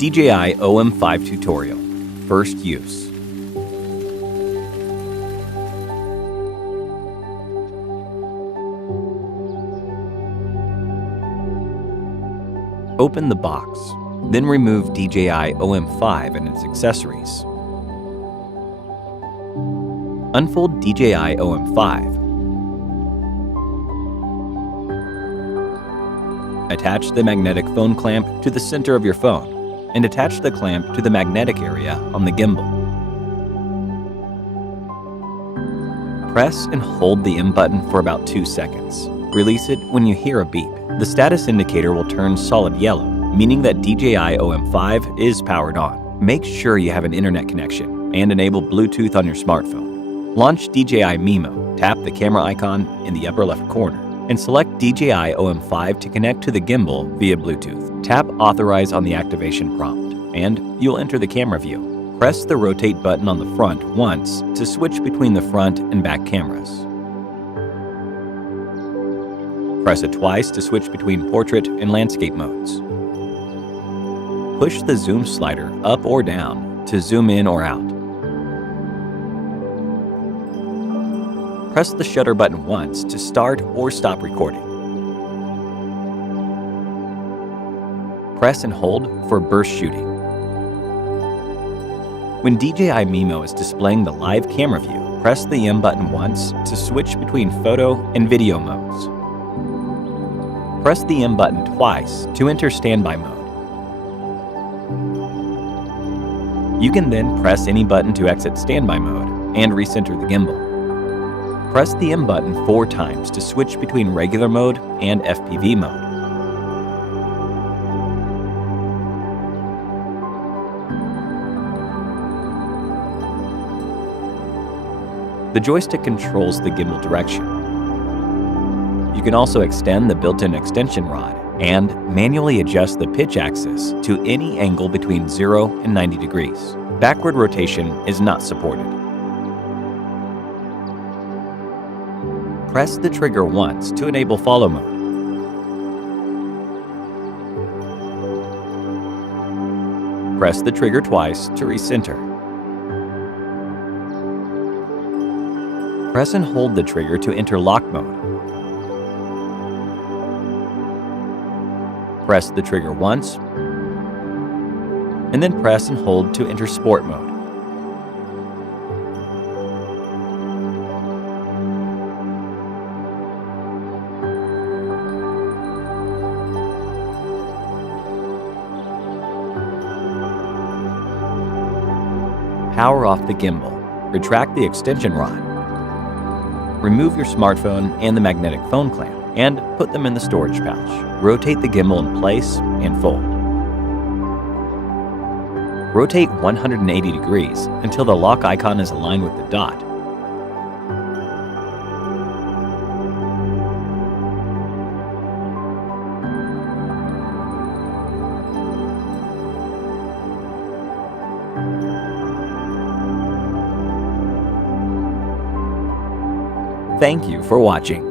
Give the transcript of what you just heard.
DJI OM5 tutorial, first use. Open the box, then remove DJI OM5 and its accessories. Unfold DJI OM5. Attach the magnetic phone clamp to the center of your phone and attach the clamp to the magnetic area on the gimbal. Press and hold the M button for about 2 seconds. Release it when you hear a beep. The status indicator will turn solid yellow, meaning that DJI OM5 is powered on. Make sure you have an internet connection and enable Bluetooth on your smartphone. Launch DJI Mimo. Tap the camera icon in the upper left corner and select DJI OM5 to connect to the gimbal via Bluetooth. Tap Authorize on the activation prompt, and you'll enter the camera view. Press the rotate button on the front once to switch between the front and back cameras. Press it twice to switch between portrait and landscape modes. Push the zoom slider up or down to zoom in or out. Press the shutter button once to start or stop recording. Press and hold for burst shooting. When DJI Mimo is displaying the live camera view, press the M button once to switch between photo and video modes. Press the M button twice to enter standby mode. You can then press any button to exit standby mode and recenter the gimbal. Press the M button 4 times to switch between regular mode and FPV mode. The joystick controls the gimbal direction. You can also extend the built-in extension rod and manually adjust the pitch axis to any angle between 0 and 90 degrees. Backward rotation is not supported. Press the trigger once to enable follow mode. Press the trigger twice to recenter. Press and hold the trigger to enter lock mode. Press the trigger once, and then press and hold to enter sport mode. Power off the gimbal. Retract the extension rod. Remove your smartphone and the magnetic phone clamp and put them in the storage pouch. Rotate the gimbal in place and fold. Rotate 180 degrees until the lock icon is aligned with the dot. Thank you for watching.